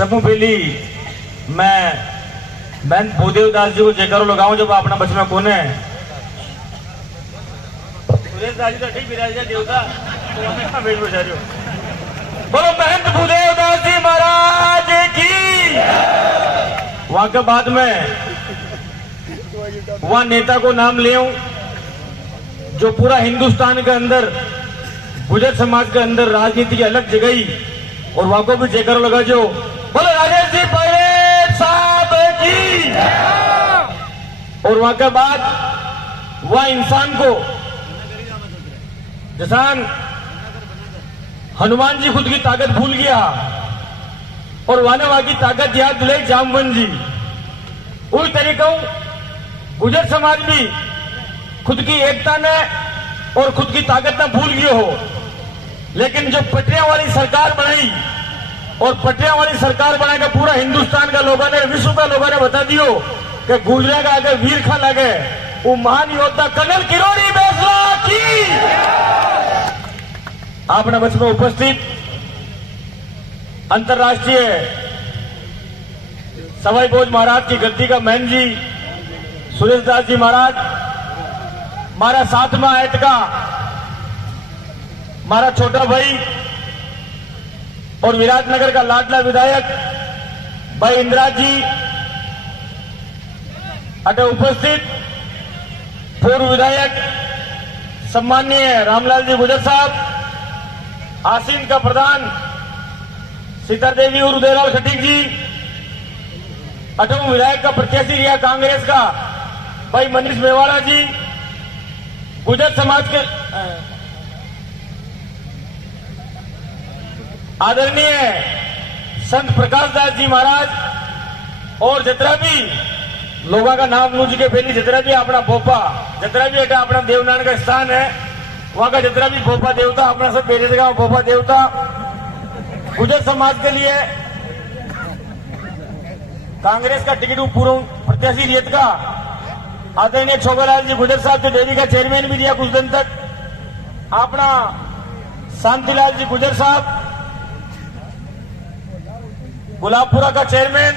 सबू पहली मैं भूदेव दास जी को जयकारो लगाऊं जब अपना बच में कोने भूदेव दास जी तो ठीक विराज देवता तो हमें बैठ बजा रहे हो। बोलो महंत भूदेव दास जी महाराज की। वहां के बाद में वहां नेता को नाम ले जो पूरा हिंदुस्तान के अंदर गुजर समाज के अंदर राजनीति की अलग जगह और वहां को भी जयकारो लगा जो। बोलो राजेश जी पायलट साहब की। और वहां के बाद वह इंसान को जैसान हनुमान जी खुद की ताकत भूल गया और वहां की ताकत याद दिलाई जामवन जी। उस तरीका गुजर समाज भी खुद की एकता ने और खुद की ताकत न भूल गए हो, लेकिन जो पटरियां वाली सरकार बनाई और पटरियां वाली सरकार बनाकर पूरा हिंदुस्तान का लोगों ने विश्व का लोगों ने बता दियो कि गुजरा का अगर वीर खा लगे वो महान योद्धा कर्नल किरोड़ी बैसला की। आपने बच में उपस्थित अंतर्राष्ट्रीय सवाई भोज महाराज की गद्दी का मैन जी सुरेश दास जी महाराज, हमारा 7वां आयत का हमारा छोटा भाई और विराटनगर का लाडला विधायक भाई इंदिराज जी अटे उपस्थित पूर्व विधायक सम्माननीय रामलाल जी गुजर साहब, आसीन का प्रधान सीता देवी और उदयलाल खटीक जी, अठम विधायक का प्रत्याशी रिया कांग्रेस का भाई मनीष मेवाड़ा जी, गुजर समाज के आदरणीय संत प्रकाश दास जी महाराज और जितना भी लोगों का नाम लूझ के पहली जितना भी अपना भोपा जितना भी अटा अपना देवनान का स्थान है वहां का जितना भी भोपा देवता अपना सब पहले जगह भोपा देवता गुजर समाज के लिए कांग्रेस का टिकट पूर्व प्रत्याशी रियत का आदरणीय छोगलाल जी गुजर साहब जो डेयरी का चेयरमैन भी दिया कुछ दिन तक, अपना शांतिलाल जी गुजर साहब गुलाबपुरा का चेयरमैन,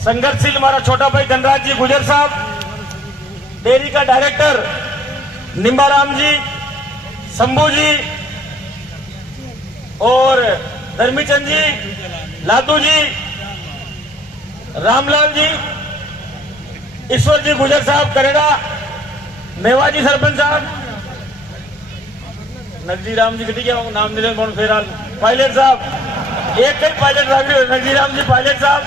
संघर्षशील हमारा छोटा भाई धनराज जी गुजर साहब, डेयरी का डायरेक्टर निम्बाराम जी, शंभू जी और धर्मीचंद जी, लादू जी, रामलाल जी, ईश्वर जी गुजर साहब करेड़ा, मेवाजी सरपंच साहब, नगजीराम जी कटी क्या नाम मिले कौन फेराल पायलट साहब, एक कई पायलट रख रहे हो नगजीराम जी पायलट साहब,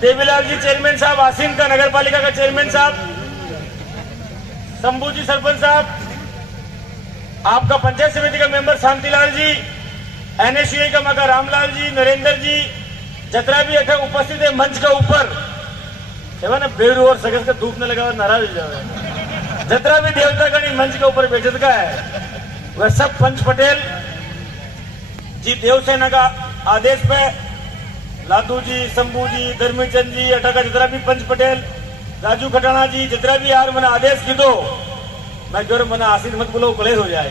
देवीलाल जी चेयरमैन साहब, आसीम का नगर पालिका का चेयरमैन साहब, शंभू जी सरपंच साहब, आपका पंचायत समिति का मेंबर शांतिलाल जी, एनएसयूआई का मगा रामलाल जी, नरेंद्र जी, जतरा भी अठे उपस्थित है मंच के ऊपर ना बेरू और सगस का धूप न लगा और नाराज हो जाए। जतरा भी देवता गणी मंच के ऊपर बैठक का है वह सब पंच पटेल जी देवसेना का आदेश पे लादू जी, शंभू जी, धर्मीचंद जी, अटा का जितना भी पंच पटेल, राजू खटाना जी, जितना भी यार मैंने आदेश की दो मैं जो मैंने आशीष मत बोलो कलेश हो जाए,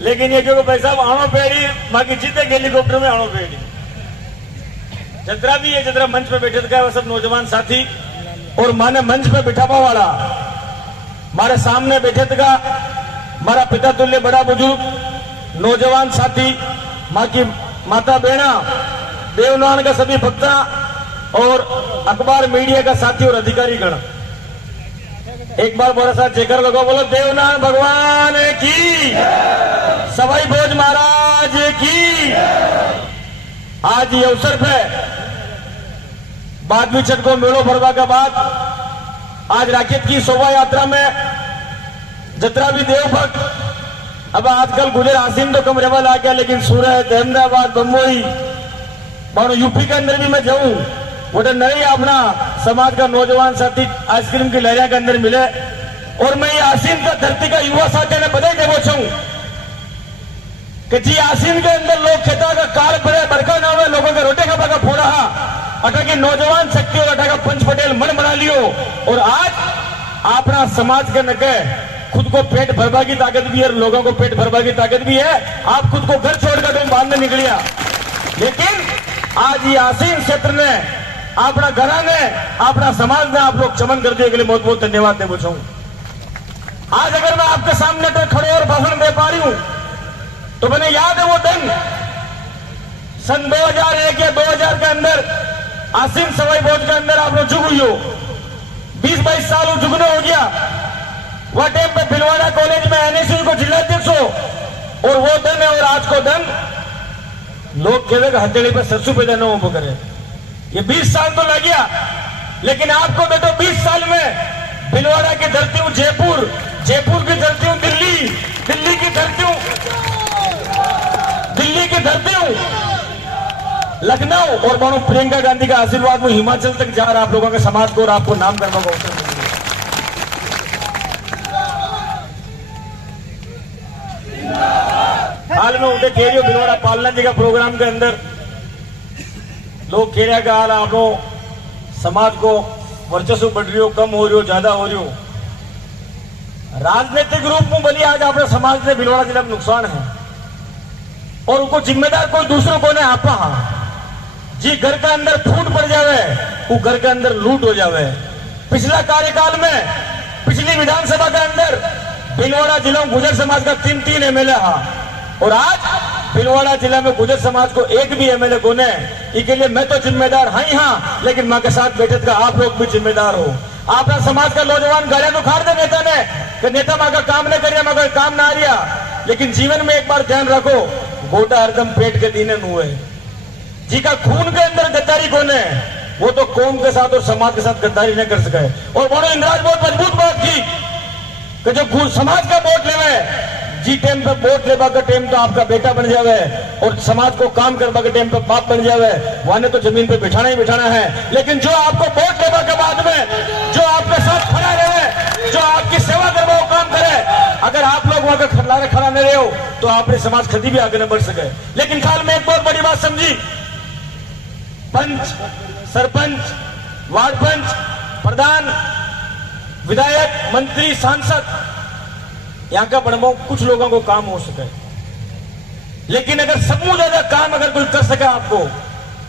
लेकिन ये जो भाई साहब आणो पेड़ी बाकी जीते हेलीकॉप्टर में आणो पेड़ी जितना भी ये जितना मंच पे बैठे था वो सब नौजवान साथी और माने मंच पे बिठावा वाला हमारे सामने बैठे था हमारा पिता तुल्य बड़ा बुजुर्ग नौजवान साथी, माँ की माता बहना, देवनान का सभी भक्ता और अखबार मीडिया का साथी और अधिकारी गण, एक बार बोला साथ जयकार लगाओ, बोलो देवनान भगवान की, सवाई भोज महाराज की। आज ये अवसर पे बादमी छठ को मेलो भरवा के बाद आज राकेत की शोभा यात्रा में जितना भी देवभक्त अब आजकल गुजर आसीम तो कम रेवा ला गया, लेकिन सूरत, अहमदाबाद, बम्बई और यूपी के अंदर भी मैं जाऊं वो तो नई अपना समाज का नौजवान साथी आइसक्रीम की लहरिया के अंदर मिले और मैं ये आसीम का धरती का युवा साथी ने बधाई देना चाहूं कि जी आसीम के अंदर लोग खेता का काल पड़े बरखा ना हुए लोगों के रोटे खपा का फोड़ा अटा की नौजवान शक्ति और अटा का पंच पटेल मन बना लियो और आज अपना समाज के नके खुद को पेट भरवा की ताकत भी है और लोगों को पेट भरवा की ताकत भी है। आप खुद को घर छोड़कर तुम बांधने निकलिया लेकिन आज ये आसीन क्षेत्र ने अपना घरा ने अपना समाज ने आप लोग चमन कर दिए के लिए बहुत बहुत धन्यवाद दे पूछूं। आज अगर मैं आपके सामने तो खड़े और भाषण दे पा रही हूं तो मैंने याद है वो दिन सन 2001 या 2000 के अंदर आसीन सवाई भोज के अंदर आप लोग जुग हुई हो, 20-22 साल वो जुगने हो गया। वह टाइम पे भिलवाड़ा कॉलेज में एनएसयू को जिलाध्यक्ष हो और वो दिन है और आज को दिन लोग कहते हैं हथेली पे सरसों पैदा न हो करे। ये 20 साल तो लग गया, लेकिन आपको बेटो 20 साल में भिलवाड़ा की धरती हूं जयपुर, जयपुर की धरती हूं दिल्ली, दिल्ली की धरती हूं दिल्ली की धरती हूं लखनऊ और मानो प्रियंका गांधी का आशीर्वाद वो हिमाचल तक जा रहा आप लोगों के समाज को और आपको नाम करने का अवसर मिल गया। हाल में उठे केरियो भिलवाड़ा पालना जी का प्रोग्राम के अंदर लोग कह रहे हाल आप समाज को वर्चस्व बढ़ रही हो, कम हो रही हो, ज्यादा हो रही हो। राजनीतिक रूप में भले आज अपने समाज ने भिलवाड़ा जिला में नुकसान है और उनको जिम्मेदार कोई दूसरों को ने आपा जी घर के अंदर फूट पड़ जावे वो घर के अंदर लूट हो जावे। पिछला कार्यकाल में पिछली विधानसभा के अंदर भिलवाड़ा जिला में गुजर समाज का 3 एमएलए हा और आज भिलवाड़ा जिला में गुजर समाज को एक भी एमएलए को ने। इसके लिए मैं तो जिम्मेदार हाँ ही हाँ, लेकिन मां के साथ बैठक का आप लोग भी जिम्मेदार हो। आपका समाज का नौजवान गाड़िया तो खार दे नेता ने कि नेता मां का काम नहीं करिया मगर काम ना आ रिया, लेकिन जीवन में एक बार ध्यान रखो गोटा हरदम पेट के दीने नु है जी का खून के अंदर गद्दारी कौन है वो तो कौम के साथ और समाज के साथ गद्दारी नहीं कर सके। और बड़ो इंद्राज बहुत मजबूत बात की कि जो समाज का वोट लेवे जी टाइम पे वोट लेवा का टाइम तो आपका बेटा बन जावे और समाज को काम करवा के टाइम पे बाप बन जावे, वहां तो जमीन पे बिठाना ही बिठाना है। लेकिन जो आपको वोट लेवा के बाद में जो आपके साथ खड़ा रहे, जो आपकी सेवा करवा काम करे, अगर आप लोग वहां के खिलारे खड़ा नहीं रहे हो तो आपने समाज कभी भी आगे न बढ़ सके। लेकिन खाल में एक बहुत बड़ी बात समझी, पंच, सरपंच, वार्ड पंच, प्रधान, विधायक, मंत्री, सांसद यहां का बढ़ाओ कुछ लोगों को काम हो सके, लेकिन अगर सबसे ज्यादा काम अगर कोई कर सके आपको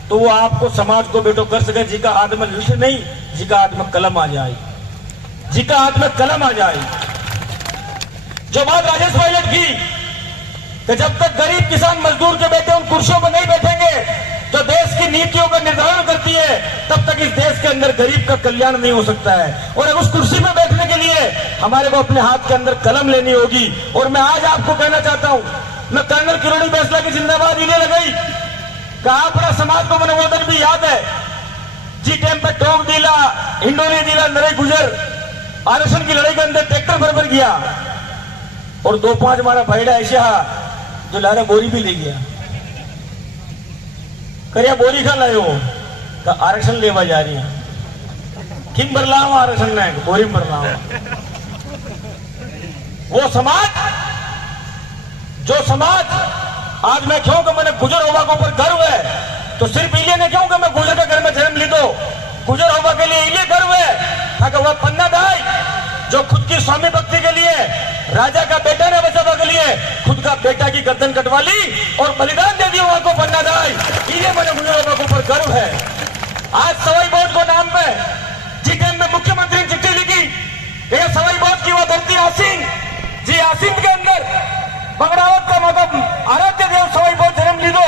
तो वो आपको समाज को बेटो कर सके जी का हाथ में लिख नहीं, जी का हाथ में कलम आ जाए, जी का हाथ में कलम आ जाए। जो बात राजेश पायलट की कि जब तक गरीब किसान मजदूर के बेटे उन कुर्सियों पर नहीं बैठेंगे जो देश की नीतियों का निर्धारण करती है तब तक इस देश के अंदर गरीब का कल्याण नहीं हो सकता है। और उस कुर्सी में बैठने के लिए हमारे को अपने हाथ के अंदर कलम लेनी होगी। और मैं आज आपको कहना चाहता हूं, मैं कर्नल किरोड़ी बैसला की जिंदाबाद इन्हें लगाई कहा अपना समाज को मैंने वो दिन भी याद है जी टाइम पे टोक दिला हिंडोली दिला नरे गुजर आरक्षण की लड़ाई के अंदर ट्रैक्टर भर गया और 2-5 हमारा भाईड़ा ऐसा जो लारा बोरी भी ले गया करिया बोरी खा लायो का आरक्षण लेवा जा रही है किंग बरलावा आरक्षण नहीं बोरी बरलावा। वो समाज जो समाज आज मैं क्यों कि मैंने गुजर होगा के ऊपर गर्व है तो सिर्फ इलिए ने क्यों कि मैं गुजर के घर में जन्म ली दो गुजर होगा के लिए इलिए गर्व है ताकि वह पन्ना दाई जो खुद की स्वामी भक्ति के लिए राजा का बेटा ने बचावा के लिए खुद का बेटा की गर्दन कटवा ली और बलिदान दे दिया वहां को पन्ना दाई, इन्हें मैंने गुजरों के ऊपर गर्व है। आज सवाई बोर्ड को नाम पे जी टाइम में मुख्यमंत्री ने चिट्ठी लिखी कि सवाई बोर्ड की वो धरती आसीन जी आसीन के अंदर बगड़ावत का मतलब आराध्य देव सवाई बोर्ड जन्म ली दो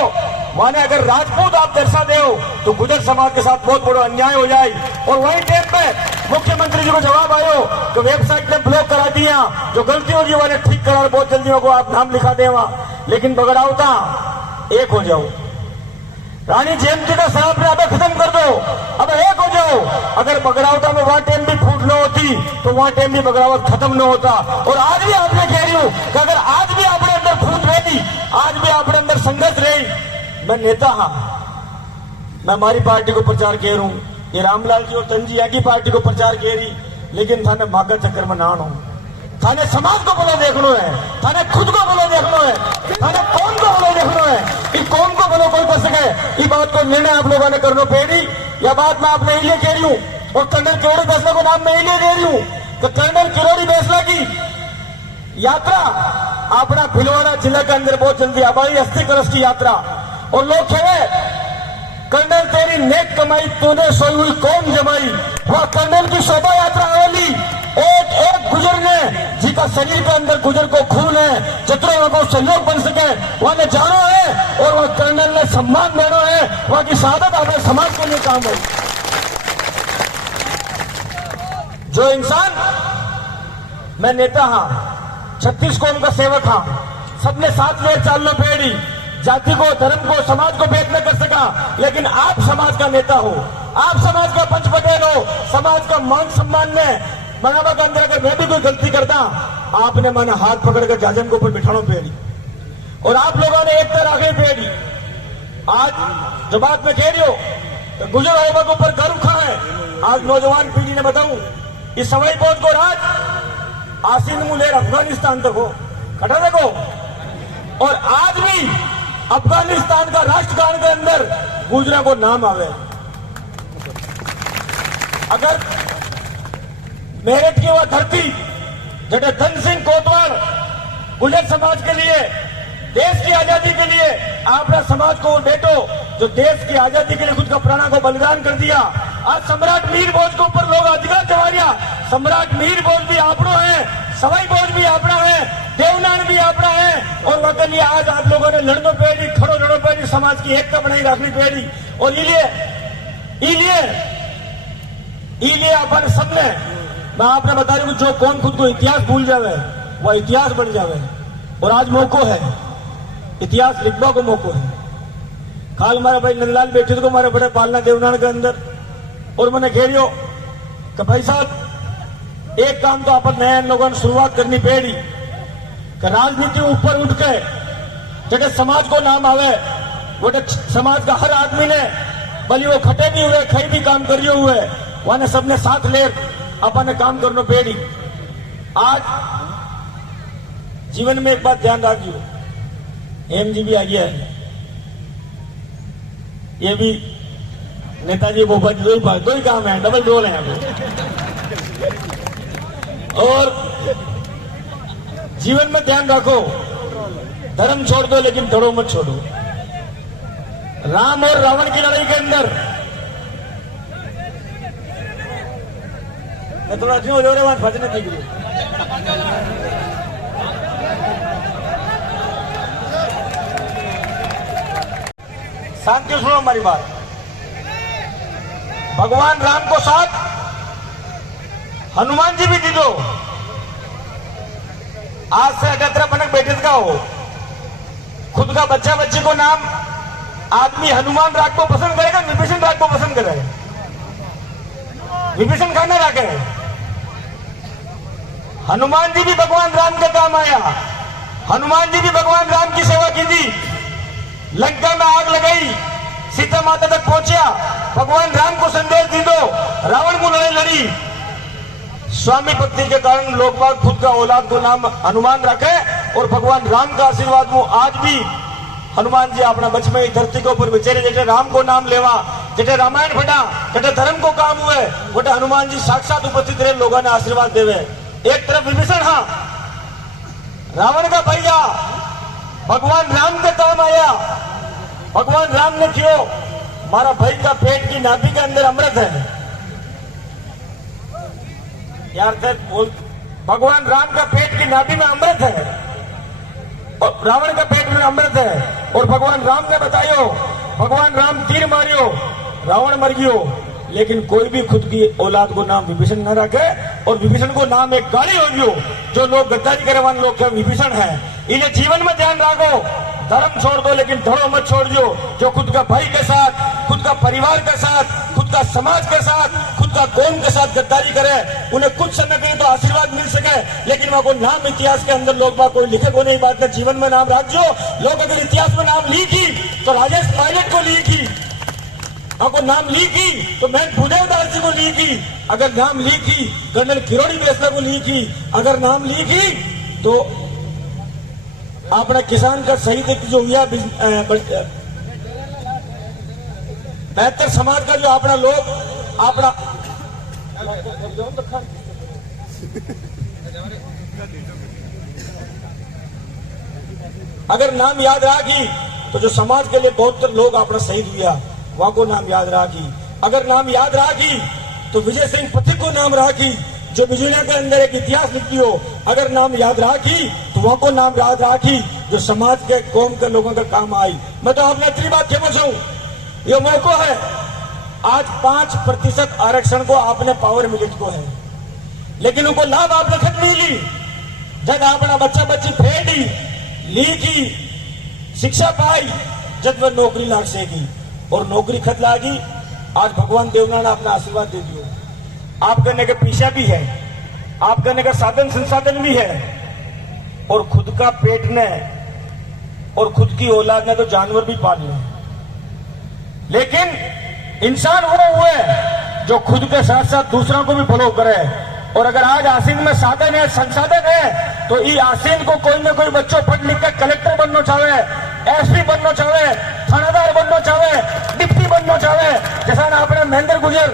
वहां अगर राजपूत आप दर्शा दे तो गुजर समाज के साथ बहुत बड़ा अन्याय हो जाए। और वही टाइम पे मुख्यमंत्री जी को जवाब आयो कि वेबसाइट ने ब्लॉक करा दिया जो गलती होगी वाले ठीक करा बहुत जल्दी को आप नाम लिखा दे वहां, लेकिन बगड़ावता एक हो जाओ रानी जयंती का साहब ने अब खत्म कर दो अब एक हो जाओ। अगर बगड़ावता में वहां टाइम भी फूट न होती तो वहां टाइम भी बगड़ावत खत्म न होता। और आज भी आपने कह रही हूं कि अगर आज भी अपने अंदर फूट रही आज भी अपने अंदर संघर्ष रही, मैं नेता हाँ मैं हमारी पार्टी को प्रचार कह रहा हूं, ये रामलाल जी और तंजी की पार्टी को प्रचार कह रही, लेकिन थाने मागा चक्कर में ना हो, थाने समाज को बोलो देखना है, थाने खुद को बोलो देखना है, थाने कौन को बोलो देखना है, इस कौन को बोलो कोई कर सके। इस बात को निर्णय आप लोगों ने करना पेड़ी या बात मैं आपने इलिए कह रही हूँ। और कर्नल किरोड़ी बैसला को नाम मैं इलिए दे रही हूँ तो कर्नल किरोड़ी बैसला की यात्रा अपना भिलवाड़ा जिला के अंदर बहुत जल्दी आबाई अस्थि कलश की यात्रा और लोग कहे कर्नल तेरी नेक कमाई तूने सोई हुई कौन जमाई। वह कर्नल की शोभा यात्रा आवेली एक एक गुजर ने जिका शरीर के अंदर गुजर को खून है जितने लोगों से लोग बन सके वह ने जानो है और वह कर्नल ने सम्मान देना है। वह की शहादत अपने समाज के लिए काम है। जो इंसान मैं नेता हाँ 36 कौम का सेवक हाँ सबने साथ ले चाल लो पेड़ी जाति को धर्म को समाज को भेद न कर सका लेकिन आप समाज का नेता हो आप समाज का पंच पटेल हो समाज का मान सम्मान में बनावा के अंदर अगर मैं भी कोई गलती करता आपने मैंने हाथ पकड़कर जाजन के ऊपर बिठानो पेड़ी और आप लोगों ने एकता राखी पेड़ी। आज जो बात मैं कह रही हूं तो गुजर आयोबा के ऊपर गर्व खा है। आज नौजवान पीढ़ी ने बताऊं इस सवाई पहुंच को राज आसिन मुलेर अफगानिस्तान तक हो खड़ा देखो और आज भी अफगानिस्तान का राष्ट्रगान के अंदर गुजरा को नाम आवे। अगर मेरठ की वह धरती जटे धन सिंह कोतवाल गुजर समाज के लिए देश की आजादी के लिए आपने समाज को बेटो जो देश की आजादी के लिए खुद का प्राणा को बलिदान कर दिया। आज सम्राट मीर भोज के ऊपर लोग अधिकार जवारिया सम्राट मीर भोज भी आपनो है सवाई भोज भी अपना है देवनान भी अपना है और वह लिए आज आप लोगों ने लड़नो पेड़ी खड़ो लड़ो पेड़ी समाज की एकता बनाई रखनी पेड़ी और इलिए अपन सबने मैं आपने बता रही हूँ जो कौन खुद को इतिहास भूल जावे वह इतिहास बन जावे और आज मौको है इतिहास लिखवा को मौको है। खाल हमारा भाई नंदलाल बैठे थे हमारे बड़े पालना देवनान के अंदर और मैंने कह रही हो कि भाई साहब एक काम तो अपन नए लोगों ने शुरुआत करनी पड़ी कि राजनीति ऊपर उठ के जगह समाज को नाम आवे वो समाज का हर आदमी ने भले वो खटे भी हुए खाई भी काम करिए हुए वहां सबने साथ ले अपन ने काम करना पेड़ी। आज जीवन में एक बात ध्यान रखियो एमजी भी आ गया है ये भी नेताजी वो दो ही काम है डबल रोल है और जीवन में ध्यान रखो धर्म छोड़ दो लेकिन धड़ो मत छोड़ो। राम और रावण की लड़ाई के अंदर मैं थोड़ा क्यों हो रहा फंसने के लिए शांति सुनो हमारी बात। भगवान राम को साथ हनुमान जी भी दी दो। आज से 18 बनक बैठे का हो खुद का बच्चा बच्ची को नाम आदमी हनुमान राग को पसंद करेगा विभीषण राग को पसंद करेगा विभीषण खाना राखे हनुमान जी भी भगवान राम के काम आया हनुमान जी भी भगवान राम की सेवा की थी लंका में आग लगाई सीता माता तक पहुंचा भगवान राम को संदेश दी दो रावण को लड़ाई लड़ी स्वामी भक्ति के कारण लोग बाग खुद का औलाद को नाम हनुमान रखे और भगवान राम का आशीर्वाद वो आज भी हनुमान जी अपना बचपन में धरती के ऊपर बेचारे जेठे राम को नाम लेवा जेठे रामायण फटा जेठे धर्म को काम हुए वो हनुमान जी साक्षात उपस्थित रहे लोगों ने आशीर्वाद देवे। एक तरफ विभीषण हाँ रावण का भैया भगवान राम के काम आया भगवान राम ने क्यों मारा भाई का पेट की नाभि के अंदर अमृत है यार बोल भगवान राम का पेट की नाभि में अमृत है और रावण का पेट में अमृत है और भगवान राम ने बतायो भगवान राम तीर मारियो रावण मर गयो लेकिन कोई भी खुद की औलाद को नाम विभीषण न रखे और विभीषण को नाम एक गाली हो गयो जो लोग गद्दारी करे वाले लोग विभीषण है। इन्हें जीवन में ध्यान रखो धर्म छोड़ दो लेकिन धड़ो मत छोड़ दो जो खुद का भाई के साथ खुद का परिवार के साथ खुद का समाज के साथ खुद का कौम के साथ गद्दारी करे उन्हें कुछ समय के लिए तो आशीर्वाद मिल सके लेकिन वहां को नाम इतिहास के अंदर लोग कोई लिखे को नहीं बात है जीवन में नाम रख जो लोग अगर इतिहास में नाम लिखी तो राजेश पायलट को लिखी को नाम लिखी तो मैं भूदेवदास जी को लिखी अगर नाम लिखी कर्नल किरोड़ी बेसला को लिखी अगर नाम लिखी तो अपना किसान का शहीद जो हुआ बेहतर समाज का जो अपना लोग अपना अगर नाम याद रखी तो जो समाज के लिए 72 लोग अपना शहीद हुआ वहां को नाम याद राखी। अगर नाम याद राखी तो विजय सिंह पथिक को नाम राखी जो बिजुलिया के अंदर एक इतिहास लिखती हो। अगर नाम याद राखी तो वहां को नाम याद राखी जो समाज के कौम के लोगों का काम आई। मैं तो आपने इतनी बात फेमस हूं, ये मौका है आज 5% आरक्षण को आपने पावर मिलिट को है, लेकिन उनको लाभ आपने खत नहीं ली। जब अपना बच्चा बच्ची फेडी लीखी शिक्षा पाई जब वह नौकरी लाग सेगी और नौकरी खत लागी। आज भगवान देवनारायण अपना आशीर्वाद दे दियो। आप करने का पीछा भी है, आप करने का साधन संसाधन भी है, और खुद का पेट ने और खुद की औलाद ने तो जानवर भी पाल ले। लेकिन इंसान वो हुए जो खुद के साथ साथ दूसरों को भी फॉलो करे। और अगर आज आसीन में साधन है संसाधन है तो ये आसीन को कोई ना कोई बच्चों पढ़ लिख कर कलेक्टर बनना चाहे, एसपी बनना चाहे, थानादार बनना चाहे, डिप्टी बनना चाहे। जैसा ना अपने महेंद्र गुजर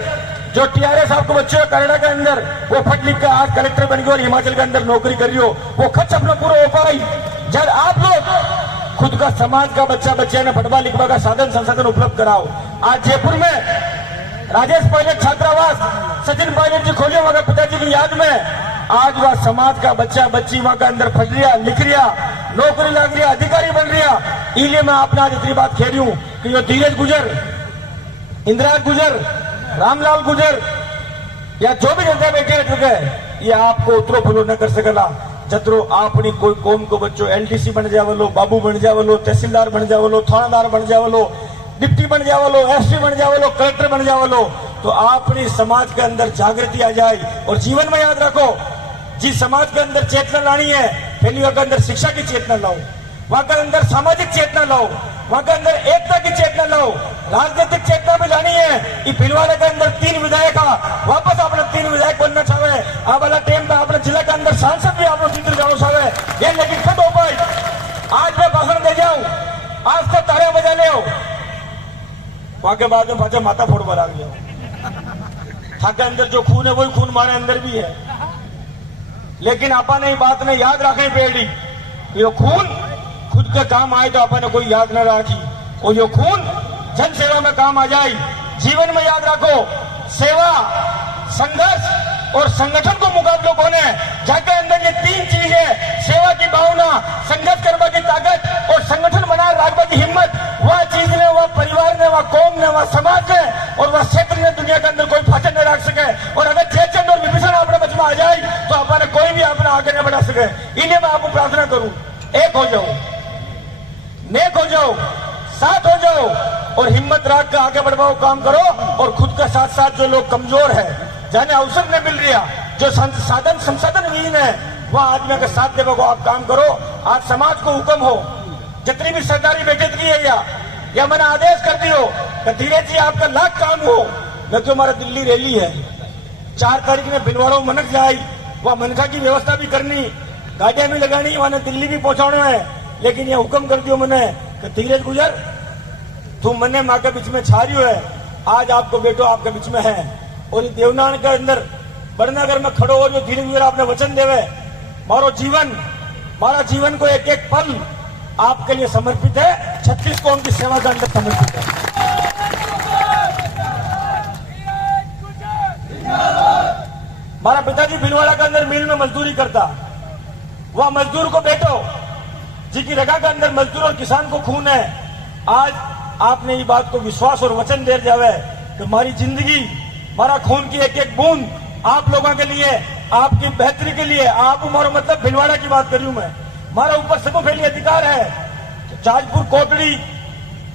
जो टीआरएस आपको बच्चों कनाडा के अंदर वो पढ़ लिख कर आज कलेक्टर बन गई और हिमाचल के अंदर नौकरी कर रही हो, वो खर्च अपना पूरा हो पाई। जब आप लोग खुद का समाज का बच्चा बच्चे ने पढ़वा लिखवा का साधन संसाधन उपलब्ध कराओ। आज जयपुर में राजेश पायलट छात्रावास सचिन पायलट जी खोले वहां पिताजी की याद में, आज वह समाज का बच्चा बच्ची वहां का अंदर पढ़ रिया लिख रिया नौकरी लग रिया अधिकारी बन रिया। इलिए मैं आपने आज इतनी बात कह रही हूं कि जो धीरज गुजर, इंदिरा गुजर, रामलाल गुजर या जो भी जनता बैठे चुके ये आपको उतरो फुलो न कर सकेला। जतरो अपनी कोई कौम को बच्चों एलडीसी बन जावलो, बाबू बन जावलो, तहसीलदार बन जावलो, थानादार बन जावलो, डिप्टी बन जावलो, एसपी बन जावलो, कलेक्टर बन जावलो, तो अपनी समाज के अंदर जागृति आ जाए। और जीवन में याद रखो जिस समाज के अंदर चेतना लानी है पहली वहां के अंदर शिक्षा की चेतना लाओ, वहां के अंदर सामाजिक चेतना लाओ, वहां के अंदर एकता की चेतना लाओ, राजनीतिक चेतना भी लानी है। ये भिलवाड़े के अंदर 3 विधायक वापस अपने 3 विधायक बनना चाहे। अब वाला टाइम में अपने जिला के अंदर सांसद भी आप चित्र जाना चाहे ये लेकिन खत हो पाई। आज मैं भाषण दे जाऊं, आज तो तारे बजा ले वहां के बाद में पाचा माता फोड़ पर आ गया। था के अंदर जो खून है वही खून हमारे अंदर भी है, लेकिन आपा ने बात ने याद रखे पेड़ी ये खून खुद के काम आए तो आपने कोई याद न रखी, और ये खून जन सेवा में काम आ जाए। जीवन में याद रखो सेवा, संघर्ष और संगठन को मुकाबलो कोने जाके अंदर ये 3 चीज है, सेवा की भावना, संघर्ष करने की ताकत और संगठन बनाए रखने की हिम्मत। वह चीज ने, वह परिवार ने, वह कौम ने, वह समाज ने और वह क्षेत्र ने दुनिया के अंदर कोई फाचन नहीं रख सके। और अगर जयचंद और विभीषण अपने बच में आ जाए तो अपने कोई भी अपना आगे नहीं बढ़ा सके। इन्हें मैं आपको प्रार्थना करूं, एक हो जाओ, नेक हो जाओ, साथ हो जाओ और हिम्मत रख कर आगे बढ़वाओ, काम करो। और खुद के साथ साथ जो लोग कमजोर है, जाने अवसर नहीं मिल रहा, जो साधन संसाधन विहीन है, वह आदमी के साथ देवो आप काम करो। आज समाज को हुक्म हो जितनी भी सरकारी बैठक की है या मैंने आदेश कर दी हो कि धीरज जी आपका लाख काम हो। मैं तो हमारा दिल्ली रैली है 4 तारीख में भिलवाड़ा मनक जाए, वह मनखा की व्यवस्था भी करनी, गाड़ियां भी लगानी, वहां दिल्ली भी पहुंचाना है। लेकिन ये हुक्म कर दियो मैंने कि धीरज गुजर तू मने माँ के बीच में छारियो है, आज आपको बेटो आपके बीच में है। और ये देवनारायण के अंदर बड़नगर में खड़ो हो जो धीरज गुजर आपने वचन देवे, मारा जीवन को एक एक पल आपके लिए समर्पित है, 36 कौम की सेवा के अंदर समर्पित है। हमारा पिताजी भिलवाड़ा के अंदर मिल में मजदूरी करता, वह मजदूर को बेटो जिनकी रगा के अंदर मजदूर और किसान को खून है। आज आपने ये बात को विश्वास और वचन दे जावे कि हमारी जिंदगी, हमारा खून की एक एक बूंद आप लोगों के लिए, आपकी बेहतरी के लिए, आप हमारा मतलब भिलवाड़ा की बात कर रही हूं मैं, हमारा ऊपर सबको फैली अधिकार है, जाजपुर कोटड़ी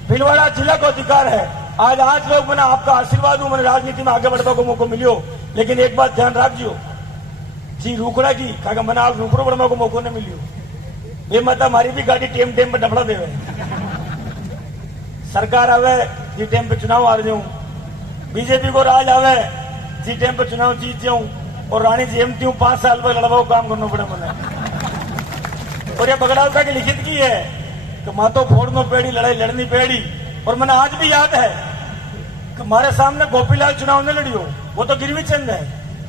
भिलवाड़ा जिला को अधिकार है। आज लोग मैंने आपका आशीर्वाद हूं, मैंने राजनीति में आगे बढ़ने को मौका मिलियो। लेकिन एक बात ध्यान रखियो जी रूखड़ा की कहा मैंने आप रूखड़ो बढ़ने को मौका नहीं मिलियो, ये मत हमारी भी गाड़ी टेम पे डफड़ा देवे। सरकार आवे जी टेम पे चुनाव हार जाऊं, बीजेपी को राज आवे जी टेम पे चुनाव जीत जाऊं, और रानी जी एमती हूं 5 साल पर लड़वाओ काम करना पड़े मैंने। और ये बगड़ावता की लिखित की है कि मातो फोड़नो पेड़ी लड़ाई लड़नी पेड़ी। और मैंने आज भी याद है कि हमारे सामने गोपीलाल चुनाव न लड़ियो, वो तो गिरवी चंद है।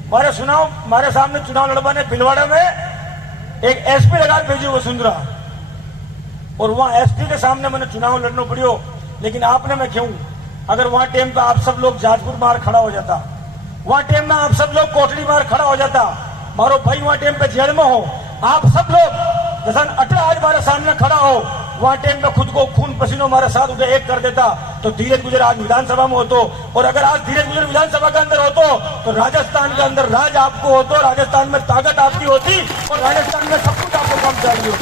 हमारे सामने चुनाव लड़वाने भिलवाड़ा में एक एसपी लगा भेजी वसुंधरा, और वहां एसपी के सामने मैंने चुनाव लड़ना पड़ियो। लेकिन आपने मैं क्यों, अगर वहां टाइम पे आप सब लोग जाजपुर मार खड़ा हो जाता, वहां टाइम में आप सब लोग कोटली मार खड़ा हो जाता, मारो भाई वहां टाइम पे जेल में हो, आप सब लोग जैसा अटल आज हमारे सामने खड़ा हो, वहां टाइम पे खुद को खून पसीनों हमारे साथ उसे एक कर देता, तो धीरज गुजर आज विधानसभा में होतो। और अगर आज धीरज गुजर विधानसभा के अंदर होतो तो राजस्थान के अंदर राज आपको होतो, राजस्थान में ताकत आपकी होती और राजस्थान में सब कुछ आपको काम चाहिए।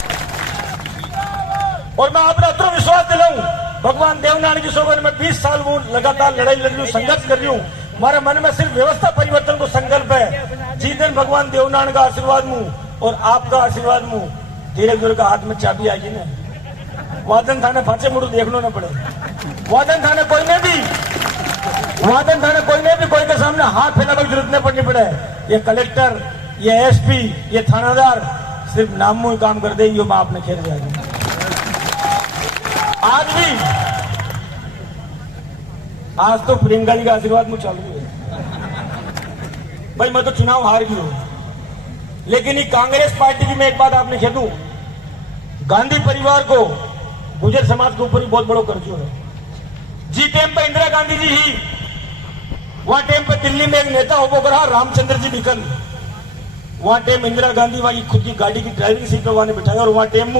और मैं आपने अतरो विश्वास दिलाऊं, भगवान देवनारायण की सोगन में 20 साल वो लगातार लड़ाई लड़ रही हूँ, संघर्ष कर रही हूँ। हमारे मन में सिर्फ व्यवस्था परिवर्तन को संकल्प है। जिस दिन भगवान देवनारायण का आशीर्वाद मुंह और आपका आशीर्वाद मुंह धीरे धीरे का हाथ में चाबी आएगी ना, वादन थाने फाचे मुड़ देखना न पड़े। वादन थाने कोई ने भी कोई के सामने हाथ फैलाने की जरूरत नहीं पड़नी पड़े। ये कलेक्टर, ये एसपी, ये थानादार सिर्फ नामों ही काम कर दे, यो मैं आपने खेल जाएगी। आज तो प्रियंका जी का आशीर्वाद मुझे चालू है भाई। मैं तो चुनाव हार गई हूं, लेकिन ये कांग्रेस पार्टी की मैं एक बात आपने कह दूं, गांधी परिवार को, गुजर समाज के ऊपर बहुत बड़ो कर्जो है। जी टाइम पे इंदिरा गांधी जी ही, वहां टाइम पे दिल्ली में एक नेता हो रहा रामचंद्र जी निकल, वहां टाइम इंदिरा गांधी वहां खुद की गाड़ी की ड्राइविंग सीट पर वहां बिठाया। और वहां टाइम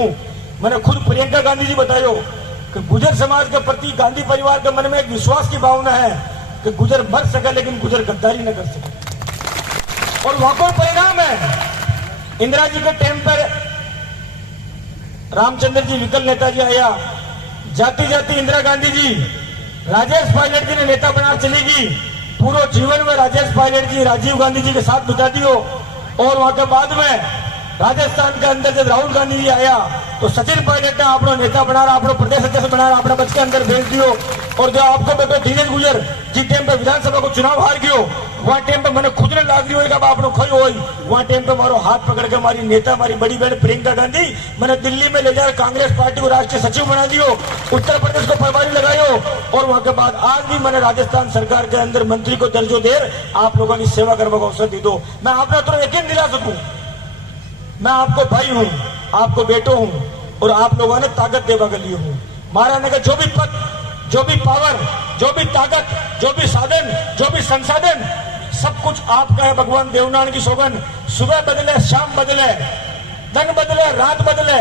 मैंने खुद प्रियंका गांधी जी बतायो कि गुजर समाज के प्रति गांधी परिवार के मन में एक विश्वास की भावना है कि गुजर मर सके लेकिन गुजर गद्दारी न कर सके। और वहां को परिणाम है, इंदिरा जी के टाइम पर रामचंद्र जी विकल नेताजी आया, जाती जाती इंदिरा गांधी जी राजेश पायलट जी ने नेता बना चली गई। पूरा जीवन में राजेश पायलट जी राजीव गांधी जी के साथ बिता दियो। और वहां के बाद में राजस्थान के अंदर जब राहुल गांधी जी आया तो सचिन पायलट ने आपको नेता बना रहा, आपको प्रदेश अध्यक्ष बना रहा, अपने बच्चे अंदर भेज दियो। और जो आपको बेटो धीरज गुजर जिस टाइम पे विधानसभा को चुनाव हार गयो, वहां टाइम पे मैंने खुद ने लाग दी होगा आपने खोई हो, वहां टाइम पे मारो हाथ पकड़ के हमारी नेता, हमारी बड़ी बहन प्रियंका गांधी मैंने दिल्ली में ले जाकर कांग्रेस पार्टी को राष्ट्रीय सचिव बना दियो, उत्तर प्रदेश को प्रभारी लगायो। और वहां के बाद आज भी मैंने राजस्थान सरकार के अंदर मंत्री को दर्जो देर आप लोगों की सेवा करने का अवसर दे दो। मैं आपने तो यकीन दिला सकूं, मैं आपको भाई हूं, आपको बेटो हूं और आप लोगों ने ताकत देवा के लिए हूं। महाराज का जो भी पद, जो भी पावर, जो भी ताकत, जो भी साधन, जो भी संसाधन, सब कुछ आपका है। भगवान देवनारायण की सौगन, सुबह बदले, शाम बदले, दिन बदले, रात बदले,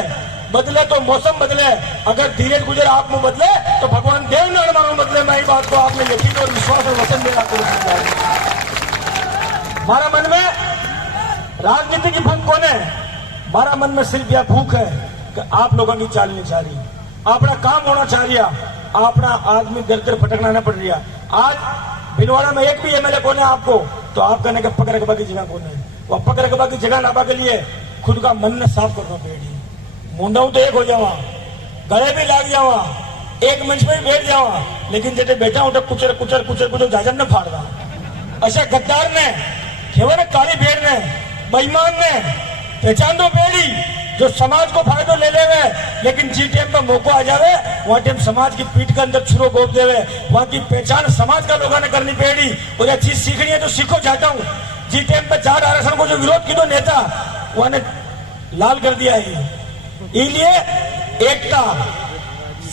बदले तो मौसम बदले, अगर धीरज गुजर आप में बदले तो भगवान देवनारायण मानो बदले। मैं बात को आपने यकीन और विश्वास और वचन देना करूंगा। हमारा मन में राजनीति की भूख कौन है? हमारा मन में सिर्फ यह भूख है कि आप लोगों की चालनी चाह रही, अपना काम होना चाह रही, अपना आदमी दर दर भटकना न पड़ रही। आज भिलवाड़ा में एक भी एमएलए कौन है आपको, तो आप कहने का पग रखबा की जगह कौन है? वह पग रखबा की जगह लाभा के लिए खुद का मन न साफ करना पेड़ी, मुंडा तो एक हो जावा, गले भी लाग जावा, एक मंच में बैठ जावा, लेकिन जैसे बैठा हूं तो कुचर कुचर कुचर कुचर जाजन न फाड़ रहा। ऐसा गद्दार ने, खेवा ने, काली भेड़ ने, बेईमान ने पहचान दो पेड़ी जो समाज को फायदो ले लेवे, लेकिन जी टाइम पर मौका आ जावे वहां टाइम समाज की पीठ के अंदर छुरो गोप देवे। वहां की पहचान समाज का लोगों ने करनी पेड़ी। और यह चीज सीखनी है तो सीखो चाहता हूं। जी टाइम पर जाट आरक्षण को जो विरोध की तो नेता वहां ने लाल कर दिया है। इसलिए एकता,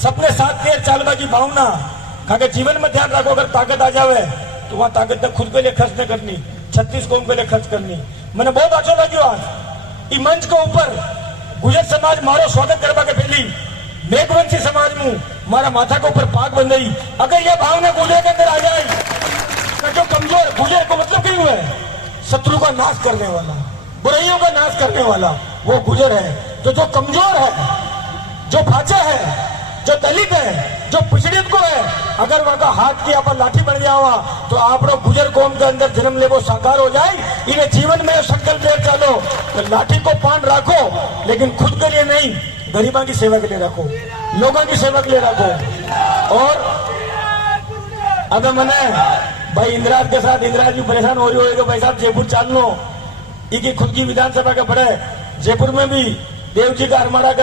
सबने साथ के चालबाजी भावना का जीवन में ध्यान रखो। अगर ताकत आ जावे तो वहां ताकत ने खुद के लिए खर्च न करनी, 36 कौम के लिए खर्च करनी। मैंने बहुत अच्छा लगे आज इस मंच के ऊपर गुजर समाज मारो स्वागत करवा के पहली मेघवंशी समाज में मारा माथा के ऊपर पाक बन गई। अगर यह भावना गुजर के अंदर आ जाए तो जो कमजोर, गुजर को मतलब क्यों है? शत्रु का नाश करने वाला, बुराइयों का नाश करने वाला वो गुजर है। जो कमजोर है, जो फाचा है, जो दलित है, जो पिछड़ित को है, अगर वहां का हाथ की आप लाठी बन जावा तो आप लोग गुजर कौम के अंदर जन्म ले वो साकार हो जाए। इन्हें जीवन में संकल्प ले चलो तो लाठी को पान रखो, लेकिन खुद के लिए नहीं, गरीबों की सेवा के लिए रखो, लोगों की सेवा के लिए रखो। और अब मैंने भाई इंदिरा के साथ, इंदिरा जी परेशान हो रही होगी भाई साहब जयपुर चाल लो, इनकी खुद की विधानसभा के पड़े। जयपुर में भी देव जी का हरवाड़ा के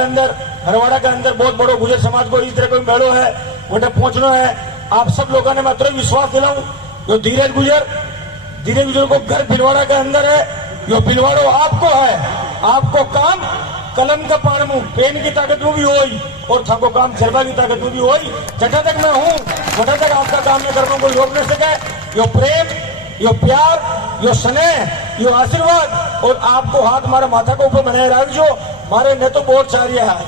अंदर बहुत बड़ो गुजर समाज को इस तरह को मेड़ो है, वोटे पहुंचना है। आप सब लोगों ने मैं तुरंत विश्वास दिलाऊं, जो धीरज गुजर को घर भिलवाड़ा के अंदर है, यो भिलवाड़ो आपको है। आपको काम कलम का पान मुंह पेन की ताकत वो भी होई और थाको काम चलवा की ताकत वो भी होई। जटा तक मैं हूँ वटा तक आपका काम में करने को रोक नहीं सके। यो प्रेम, यो प्यार, यो स्नेह, यो आशीर्वाद और आपको हाथ मारे माथा के ऊपर बनाए रखो। मारे न तो वोट चाह है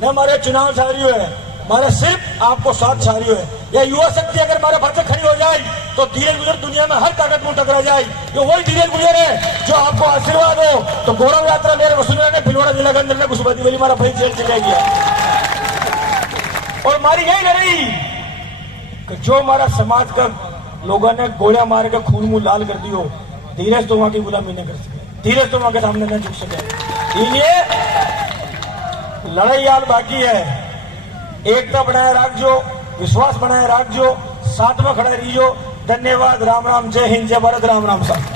न मारे चुनाव चाह रही है, मारे सिर्फ आपको साथ चाह रही है। या युवा शक्ति अगर हमारे भर से खड़ी हो जाए तो धीरे गुजर दुनिया में हर ताकत में टकरा जाए। ये वही धीरे गुजर है जो आपको आशीर्वाद हो। तो गौरव यात्रा मेरे वसुंधरा ने भिलवाड़ा जिला के अंदर में कुशबती वाली हमारा भाई जेल चले गया और मारी यही लड़ी कि जो हमारा समाज का लोगों ने गोलियां मार के खून मुंह लाल कर दियो, धीरज तो वहां की गुलामी नहीं कर सके, धीरज तो वहां के सामने नहीं झुक सके। इसलिए लड़ाई यार बाकी है। एकता बनाए रखो, विश्वास बनाए रखो, साथ में खड़े रहियो। धन्यवाद। राम राम, जय हिंद, जय भारत। राम राम साहब।